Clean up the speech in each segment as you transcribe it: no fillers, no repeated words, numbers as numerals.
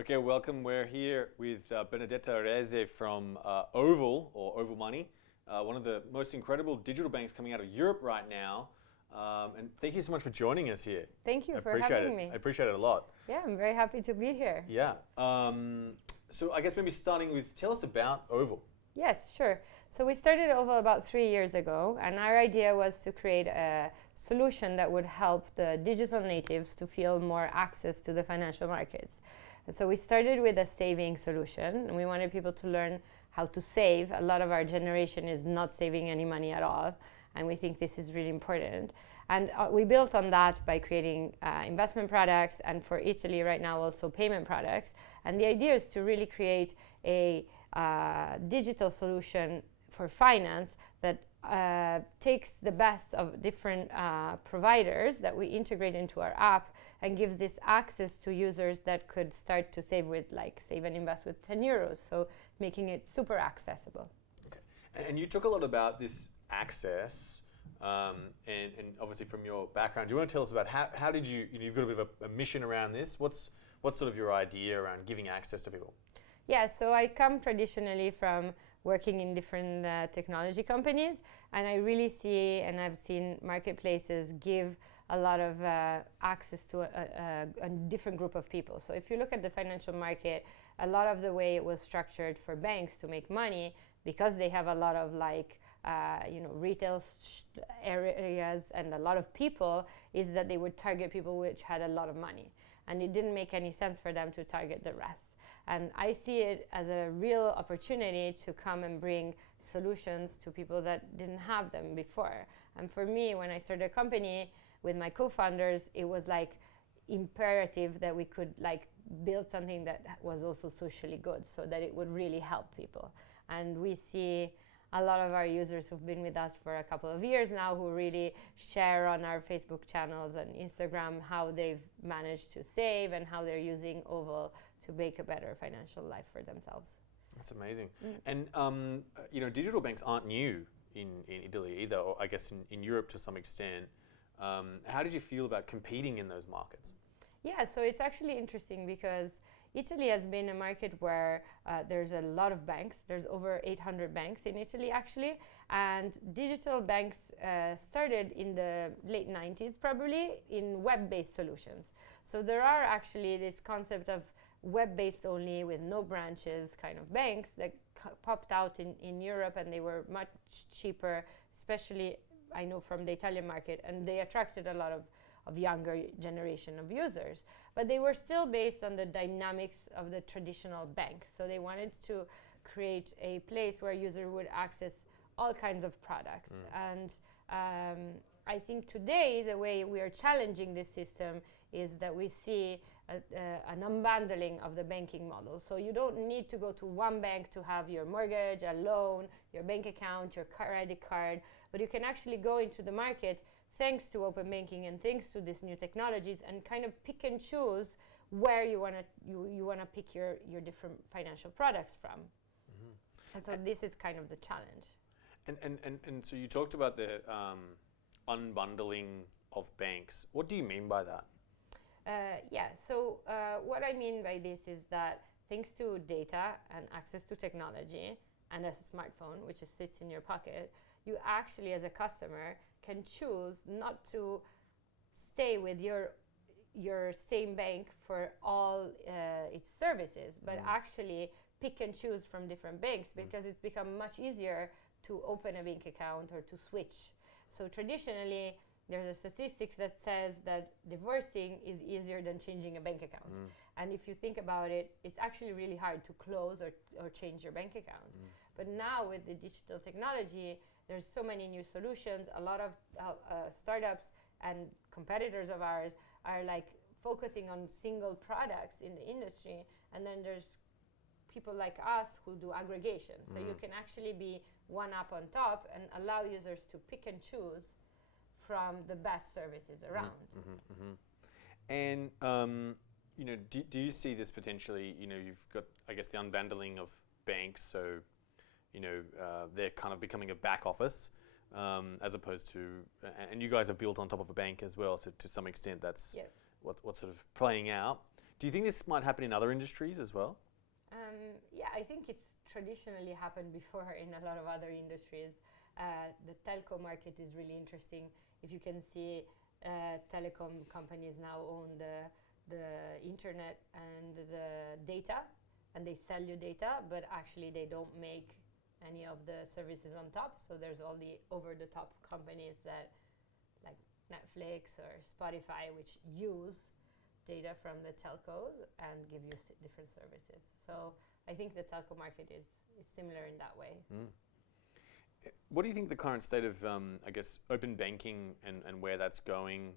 Okay, welcome. We're here with Benedetta Arese from Oval Money, one of the most incredible digital banks coming out of Europe right now. And thank you so much for joining us here. Thank you for appreciate having it. me. I appreciate it a lot. Yeah, I'm very happy to be here. Yeah. So I guess maybe starting with, tell us about Oval. Yes, sure. So we started Oval about 3 years ago, and our idea was to create a solution that would help the digital natives to feel more access to the financial markets. And so we started with a saving solution, and we wanted people to learn how to save. A lot of our generation is not saving any money at all, and we think this is really important. And we built on that by creating investment products, and for Italy right now also payment products. And the idea is to really create a digital solution for finance that takes the best of different providers that we integrate into our app and gives this access to users that could start to save with, like, save and invest with 10 euros. So making it super accessible. Okay. And you talk a lot about this access, and obviously from your background, do you want to tell us about how did you've got a bit of a mission around this? What's sort of your idea around giving access to people? Yeah, so I come traditionally from working in different technology companies, and I really see, and I've seen marketplaces give a lot of access to a different group of people. So if you look at the financial market, a lot of the way it was structured for banks to make money, because they have a lot of retail areas and a lot of people, is that they would target people which had a lot of money, and it didn't make any sense for them to target the rest. And I see it as a real opportunity to come and bring solutions to people that didn't have them before. And for me, when I started a company with my co-founders, it was like imperative that we could build something that was also socially good, so that it would really help people. And we see a lot of our users who've been with us for a couple of years now, who really share on our Facebook channels and Instagram how they've managed to save and how they're using Oval to make a better financial life for themselves. That's amazing. And digital banks aren't new in Italy either, or I guess in Europe to some extent. How did you feel about competing in those markets? Yeah, so it's actually interesting because Italy has been a market where there's a lot of banks. There's over 800 banks in Italy, actually. And digital banks started in the late 90s, probably, in web-based solutions. So there are actually this concept of web-based only with no branches kind of banks that popped out in Europe, and they were much cheaper, especially, I know, from the Italian market. And they attracted a lot of younger generation of users, but they were still based on the dynamics of the traditional bank. So they wanted to create a place where user would access all kinds of products. And I think today the way we are challenging this system is that we see an unbundling of the banking model. So you don't need to go to one bank to have your mortgage, a loan, your bank account, your credit card, but you can actually go into the market thanks to open banking and thanks to these new technologies, and kind of pick and choose where you want to pick your different financial products from. And so this is kind of the challenge. And so you talked about the unbundling of banks. What do you mean by that? So what I mean by this is that thanks to data and access to technology and a smartphone, which just sits in your pocket, you actually, as a customer, can choose not to stay with your same bank for all its services, but actually pick and choose from different banks, because it's become much easier to open a bank account or to switch. So traditionally, there's a statistics that says that divorcing is easier than changing a bank account. And if you think about it, it's actually really hard to close or change your bank account. But now with the digital technology, there's so many new solutions. A lot of startups and competitors of ours are focusing on single products in the industry. And then there's people like us who do aggregation. So you can actually be one app on top and allow users to pick and choose from the best services around. And do you see this potentially? You've got, I guess, the unbundling of banks. So they're kind of becoming a back office, as opposed to, and you guys have built on top of a bank as well. So to some extent, that's what's sort of playing out. Do you think this might happen in other industries as well? Yeah, I think it's traditionally happened before in a lot of other industries. The telco market is really interesting. If you can see, telecom companies now own the internet and the data, and they sell you data, but actually they don't make any of the services on top. So there's all the over-the-top companies that, like Netflix or Spotify, which use data from the telcos and give you different services. So I think the telco market is similar in that way. What do you think the current state of, I guess, open banking and where that's going?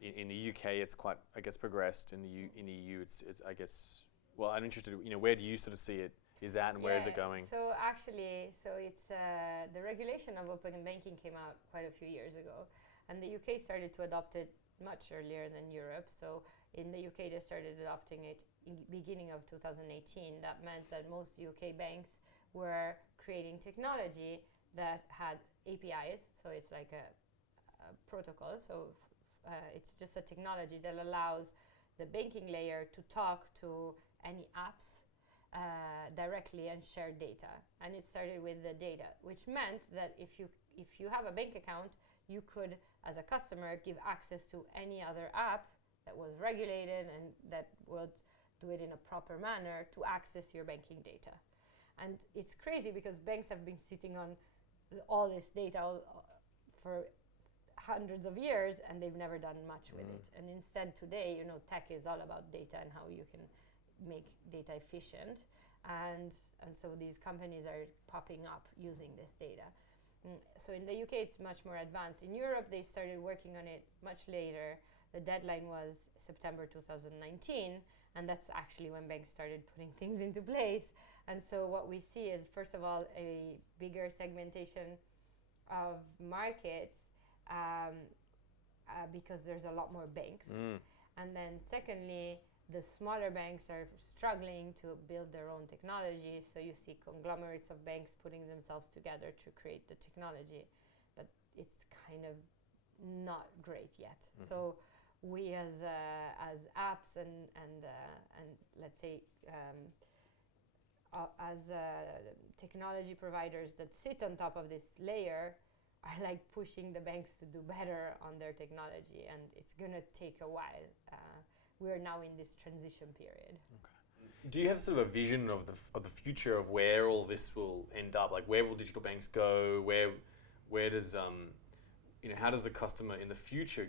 In the UK, it's quite, I guess, progressed. In the EU, it's I guess, well, I'm interested, where do you sort of see it is at and where is it going? So actually, it's the regulation of open banking came out quite a few years ago, and the UK started to adopt it much earlier than Europe. So in the UK, they started adopting it in beginning of 2018. That meant that most UK banks were creating technology that had APIs. So it's like a protocol. So it's just a technology that allows the banking layer to talk to any apps directly and share data. And it started with the data, which meant that if you have a bank account, you could, as a customer, give access to any other app that was regulated and that would do it in a proper manner to access your banking data. And it's crazy because banks have been sitting on all this data for hundreds of years, and they've never done much with it. And instead today, tech is all about data and how you can make data efficient. And so these companies are popping up using this data. So in the UK, it's much more advanced. In Europe, they started working on it much later. The deadline was September 2019, and that's actually when banks started putting things into place. And so what we see is, first of all, a bigger segmentation of markets because there's a lot more banks. And then secondly, the smaller banks are struggling to build their own technology. So you see conglomerates of banks putting themselves together to create the technology, but it's kind of not great yet. So we as apps and let's say as technology providers that sit on top of this layer are like pushing the banks to do better on their technology, and it's gonna take a while. We are now in this transition period. Okay. Do you have sort of a vision of the future of where all this will end up? Like, where will digital banks go? Where does how does the customer in the future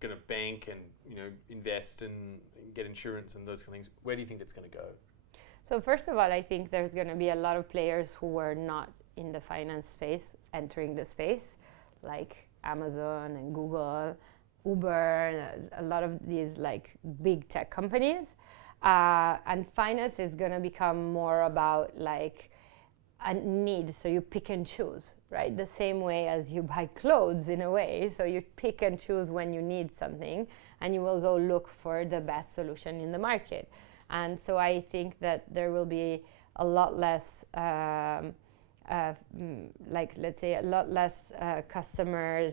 gonna bank and invest and get insurance and those kind of things? Where do you think it's gonna go? So first of all, I think there's going to be a lot of players who were not in the finance space entering the space, like Amazon and Google, Uber, a lot of these like big tech companies. And finance is going to become more about like a need, so you pick and choose, right? The same way as you buy clothes in a way. So you pick and choose when you need something, and you will go look for the best solution in the market. And so I think that there will be a lot less, let's say, a lot less customers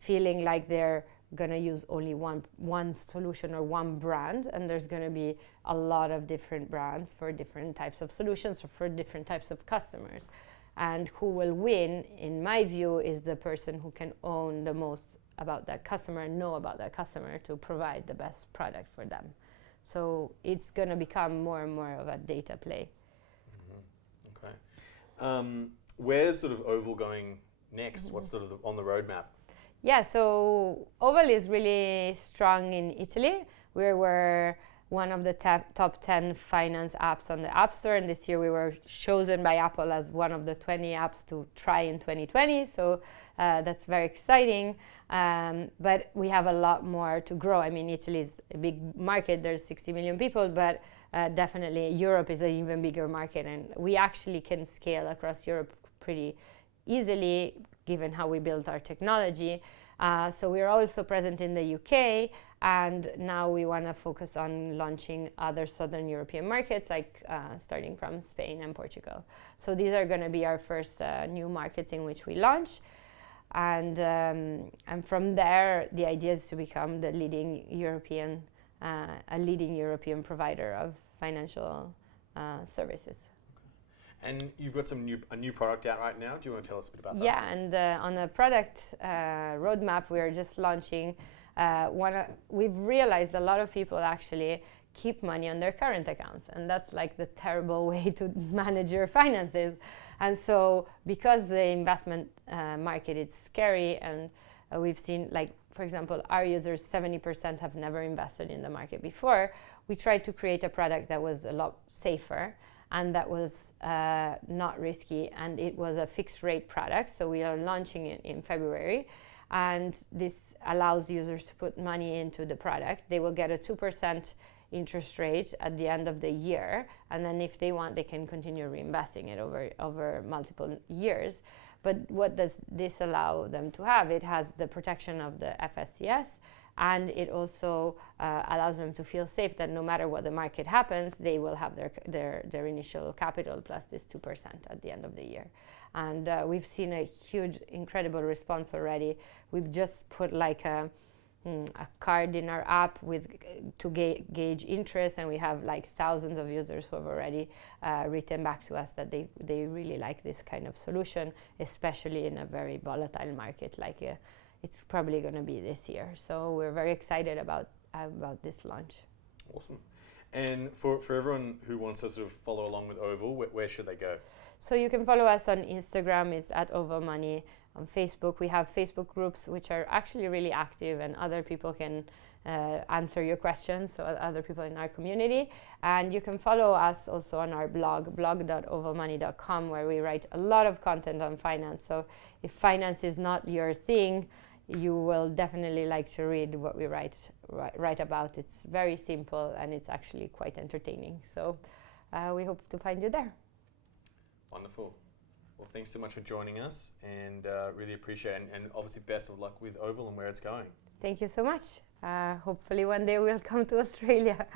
feeling like they're going to use only one solution or one brand, and there's going to be a lot of different brands for different types of solutions or for different types of customers. And who will win, in my view, is the person who can own the most about that customer and know about that customer to provide the best product for them. So it's going to become more and more of a data play. Okay. Where's sort of Oval going next? What's sort of on the roadmap? Yeah, so Oval is really strong in Italy. We were one of the top 10 finance apps on the App Store, and this year we were chosen by Apple as one of the 20 apps to try in 2020. So that's very exciting. But we have a lot more to grow. I mean, Italy is a big market. There's 60 million people, but definitely Europe is an even bigger market. And we actually can scale across Europe pretty easily, given how we built our technology. So we're also present in the UK, and now we want to focus on launching other Southern European markets, like starting from Spain and Portugal. So these are going to be our first new markets in which we launch. And from there, the idea is to become the leading European a leading European provider of financial services. And you've got a new product out right now. Do you want to tell us a bit about that? Yeah, and on a product roadmap, we are just launching we've realized a lot of people actually keep money on their current accounts, and that's like the terrible way to manage your finances. And so because the investment market is scary, and we've seen, like, for example, our users, 70% have never invested in the market before, we tried to create a product that was a lot safer and that was not risky, and it was a fixed rate product. So we are launching it in February, and this allows users to put money into the product. They will get a 2% interest rate at the end of the year, and then if they want, they can continue reinvesting it over multiple years. But what does this allow them to have? It has the protection of the FSCS, and it also allows them to feel safe that no matter what the market happens, they will have their initial capital plus this 2% at the end of the year. And we've seen a huge, incredible response already. We've just put like a card in our app to gauge interest, and we have like thousands of users who have already written back to us that they really like this kind of solution, especially in a very volatile market like it's probably going to be this year. So we're very excited about this launch. Awesome. And for everyone who wants to sort of follow along with Oval, where should they go? So you can follow us on Instagram, it's @OvalMoney. On Facebook, we have Facebook groups which are actually really active, and other people can answer your questions, so other people in our community. And you can follow us also on our blog.ovalmoney.com, where we write a lot of content on finance. So if finance is not your thing, you will definitely like to read what we write about. It's very simple, and it's actually quite entertaining. So we hope to find you there. Wonderful. Well, thanks so much for joining us, and really appreciate it. And obviously, best of luck with Oval and where it's going. Thank you so much. Hopefully one day we'll come to Australia.